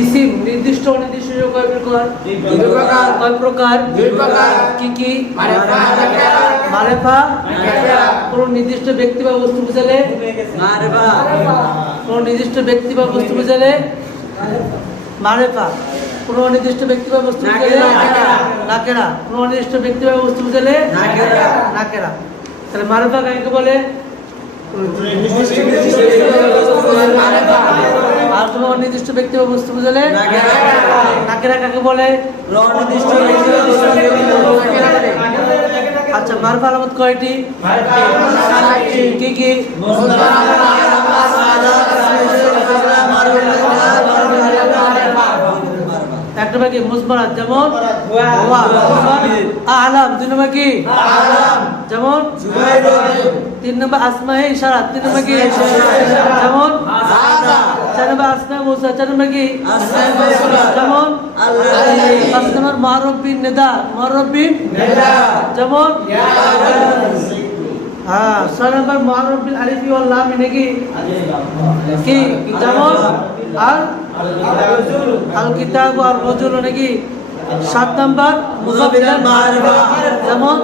ESIM নির্দিষ্ট অনির্দিষ্ট কয় প্রকার? কয় প্রকার? কি কি? মারিফা কোন নির্দিষ্ট ব্যক্তি বা বস্তু বুঝালে কোন নির্দিষ্ট ব্যক্তি বা বস্তু বুঝালে মারিফা কোন নির্দিষ্ট ব্যক্তি বা বস্তু বুঝালে নাকেরা কোন নির্দিষ্ট ব্যক্তি বা বস্তু বুঝালে নাকেরা। তাহলে মারিফা কাকে বলে? আর কোন নির্দিষ্ট ব্যক্তি বা বস্তু বুঝালে নাকেরা কাকে বলে? আচ্ছা মারিফা আলামত কয়টি? কি কি? একটা বাকি মুসবারাত যেমন আলাম, দুই নম্বর কি যেমন তিন নম্বর আসমায়ে ইশারাত, তিন নম্বর কি যেমন চার নম্বর আসমায়ে মুসা, চার নম্বর কি যেমন পাঁচ নম্বর মারুফ বিন নিদা, মারুফ বিন যেমন হ্যাঁ ছয় নম্বর মারুফ বিল আলিফ ওয়াল লাম নাকি কি যেমন আর আল কিতাব আর রজুল নাকি। সাত নম্বর মুজাফফির মারিফা যেমন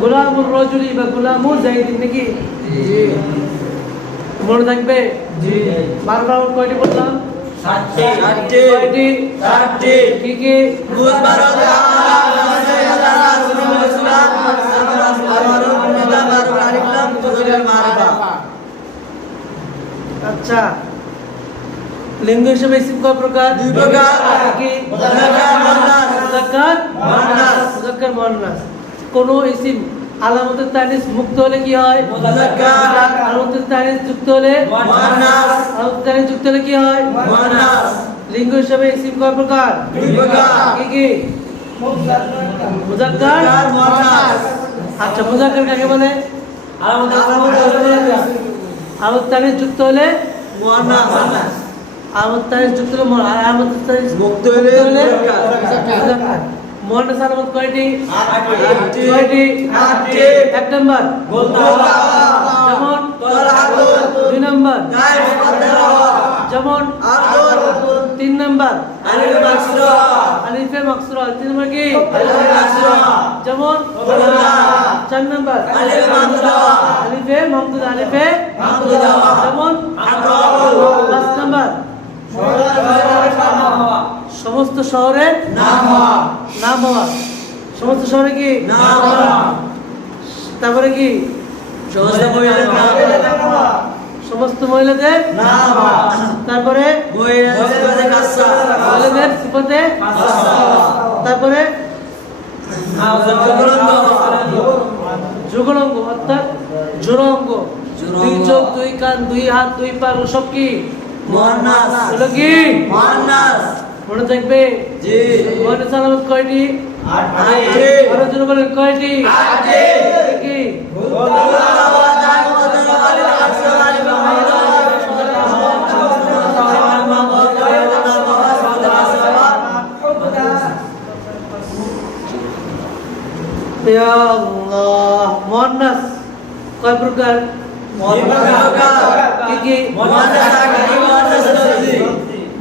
গোলামুর রজুলি বা গোলামু যাইদিন নাকি। মনে থাকবে বারবার কয়টি বললাম? কয়টি? কি কি? আচ্ছা লিঙ্গ হিসেবে ইসিম কয় প্রকার? দুই প্রকার। কি? মুযাক্কার মুযাক্কার মুআন্নাস। কোন ইসিম আলামতে তানিস মুক্ত হলে কি হয়? মুযাক্কার। আলামতে তানিস যুক্ত হলে মুআন্নাস। আলামতে তানিস যুক্ত হলে কি হয়? মুআন্নাস। লিঙ্গ হিসেবে ইসিম কয় প্রকার? দুই প্রকার। কি কি? মুযাক্কার মুআন্নাস। আচ্ছা মুযাক্কার কাকে বলে? আলামতে তানিস যুক্ত হলে মুআন্নাস। আলামতে তানিস যুক্ত হলে আলামতে তানিস মুক্ত হলে মুযাক্কার। মুআন্নাস আলামত কয়টি? কয়টি? এক নম্বর যেমন দুই নম্বর যেমন তিন নম্বর আলিফে মাকসুরা, তিন নম্বর কি যেমন চার নম্বর আলিফে মামদুদা, আলিফে যেমন পাঁচ নম্বর সমস্ত শহরে নাম হওয়া, সমস্ত শহরে কি নাম হওয়া। তারপরে কি সমস্ত মহিলাদের নাম হওয়া। তারপরে মহিলাদের সিফাতে, তারপরে যুগলাঙ্গ অর্থাৎ জোড়াঙ্গ, দুই চোখ, দুই কান, দুই হাত, দুই পা সব কি মুআন্নাস। হলো কি মুআন্নাস। মনে থাকবে জি। মুআন্নাস আলামত কয়টি? 8টি। আর জোরে বলেন কয়টি? 8টি। কি ইয়া আল্লাহ। মুআন্নাস কয় প্রকার? কি কি?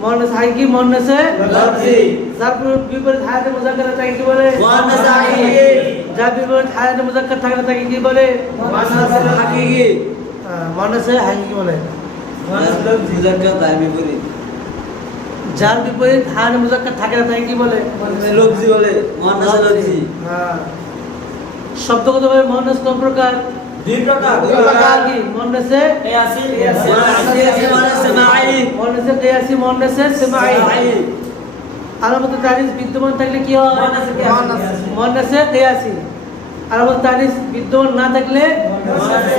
মুআন্নাস হাকিকি, মুআন্নাস লফজি। যার বিপরীত হায়াতে মুযাক্কার থাকে কি বলে? মুআন্নাস হাকিকি। যার বিপরীত হায়াতে মুযাক্কার থাকে তাকে কি বলে? মুআন্নাস হাকিকি। মুআন্নাস হাকিকি বলে। মুআন্নাস লফজি মুযাক্কার তার বিপরীত। যার বিপরীত হায়াতে মুযাক্কার থাকে না তাকে কি বলে? লফজি বলে। মুআন্নাস লফজি। হ্যাঁ শব্দগতভাবে মুআন্নাস কয় প্রকার? দুই প্রকার। কি? মুআন্নাসে কিয়াসি, মুআন্নাসে কিয়াসি, মুআন্নাসে সামাঈ। আলামতে তানিস বিদ্যমান থাকলে কি হয়? মুআন্নাসে কিয়াসি। আলামতে তানিস বিদ্যমান না থাকলে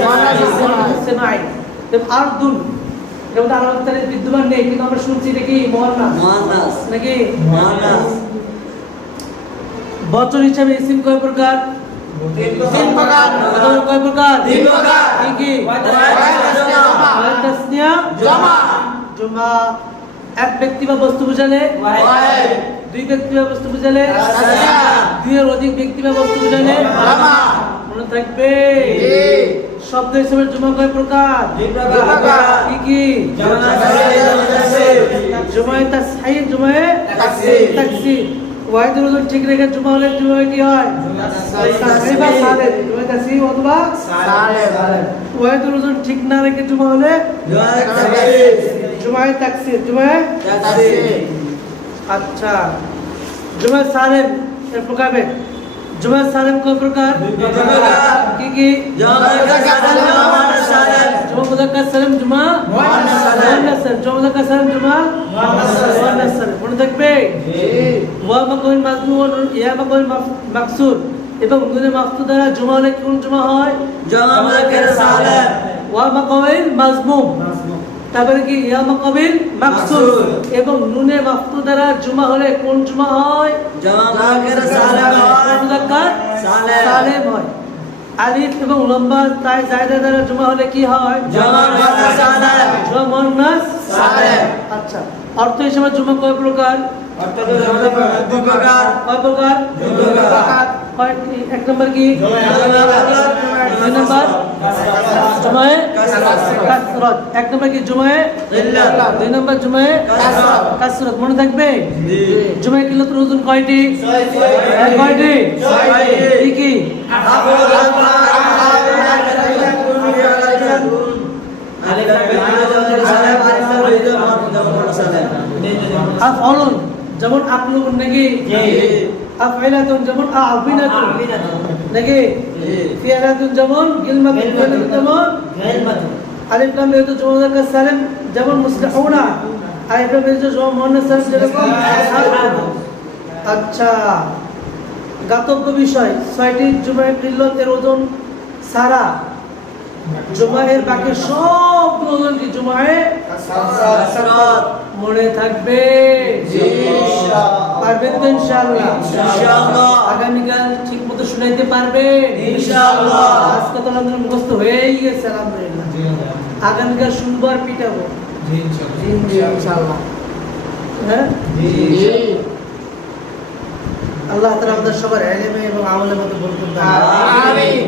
মুআন্নাসে সামাঈ। আরদুন যেমন আলামতে তানিস বিদ্যমান নেই কিন্তু আমরা শুনছি নাকি মুআন্নাস নাকি মুআন্নাস। বচন হিসাবে ইসিম কয় প্রকার? তিন প্রকার। কয় প্রকার? তিন প্রকার। কি কি? তাসনিয়া, জামা। জামা এক ব্যক্তি বা বস্তু বুঝালে ওয়াহিদ, দুই ব্যক্তি বা বস্তু বুঝালে তাসনিয়া, দুই এর অধিক ব্যক্তি বা বস্তু বুঝালে জামা। মনে থাকবে জি। শব্দ হিসেবে জামা কয় প্রকার? দুই প্রকার। কি কি? জুমায়ে তাসহিহ জুমায়ে তাকসীর ওয়াহিদুল ওজন ঠিক রেখে জুমা হলে জুমায়ে কি হয় সাহিহ বা সালেম জুমায়ে তাসহিহ অথবা সালেম ওয়াহিদুল ওজন ঠিক না রেখে জুমা হলে জুমায়ে তাকসীর জুমায়ে তাকসীর আচ্ছা জুমায়ে সালেম এর প্রকারভেদ জুমায়ে সালেম কয় প্রকার কি কি জুমা মুযাক্কার সালেম জুমা মুয়ান্নাস সালেম জুমা মুযাক্কার সালেম জুমা মুয়ান্নাস সালেম মনে থাকবে ওয়া মাকুল মাজমুন ইয়া মাকুল মাকসুর এবং নুনে মাকসুর দ্বারা জুমা হলে কোন জুমা হয় জুমা মুযাক্কার সালেম ওয়া মাকুল মাজমুম তারপরে কি ইয়া মাকুল মাকসুর এবং নুনে মাকসুর দ্বারা জুমা হলে কোন জুমা হয় জুমা মুযাক্কার সালেম মুযাক্কার সালেম হয় আলিফ এবং লম্বা তাই জায়দা দ্বারা জুমা হলে কি হয় জুমা মুযাক্কার সালেম জুমা মুয়ান্নাস সালেম আচ্ছা অর্থ হিসেবে জুমা কয় প্রকার অর্থ দুই প্রকার কয় প্রকার দুই প্রকার কয়টি এক নম্বর কি দুই নম্বর জুমায়ে কাসরাত এক নম্বর কি জুমায়ে ইল্লাত দুই নম্বর জুমায়ে কাসরাত মনে থাকবে জি জুমায়ে কিল্লাতুল ওজন কয়টি 6টি কয়টি 6টি কি আফআলুন যেমন আকলুন নাকি আফইলাতুন যেমন আবিনাতুন নাকি ফিআলাতুন যেমন গিলমাতুন যেমন গিলমাতুন আলিফ লাম মিম তো জুমা মুযাক্কার সালেম যেমন মুসলিহুনা আলিফ লাম মিম তো জুমা মুয়ান্নাস সালেম যেরকম আচ্ছা গাতব্য বিষয় 6টি জুমায়ে কিল্লাতের ওজন সারা জুমায়ের বাকি সব ওজন কি জুমায়ে কাসরাত মনে থাকবে জি ইনশাআল্লাহ পারবেন তো ইনশাআল্লাহ ইনশাআল্লাহ আগামীকাল ঠিকমতো শুনাইতে পারবে ইনশাআল্লাহ আজকে তো আমাদের মুখস্থ হয়েই গেছে আলহামদুলিল্লাহ জি আগামীকাল শুনবার পিটাবো জি ইনশাআল্লাহ হ্যাঁ জি আল্লাহ তাআলা আমাদের সবার ইলমে এবং আমলের মধ্যে বরকত দান আমিন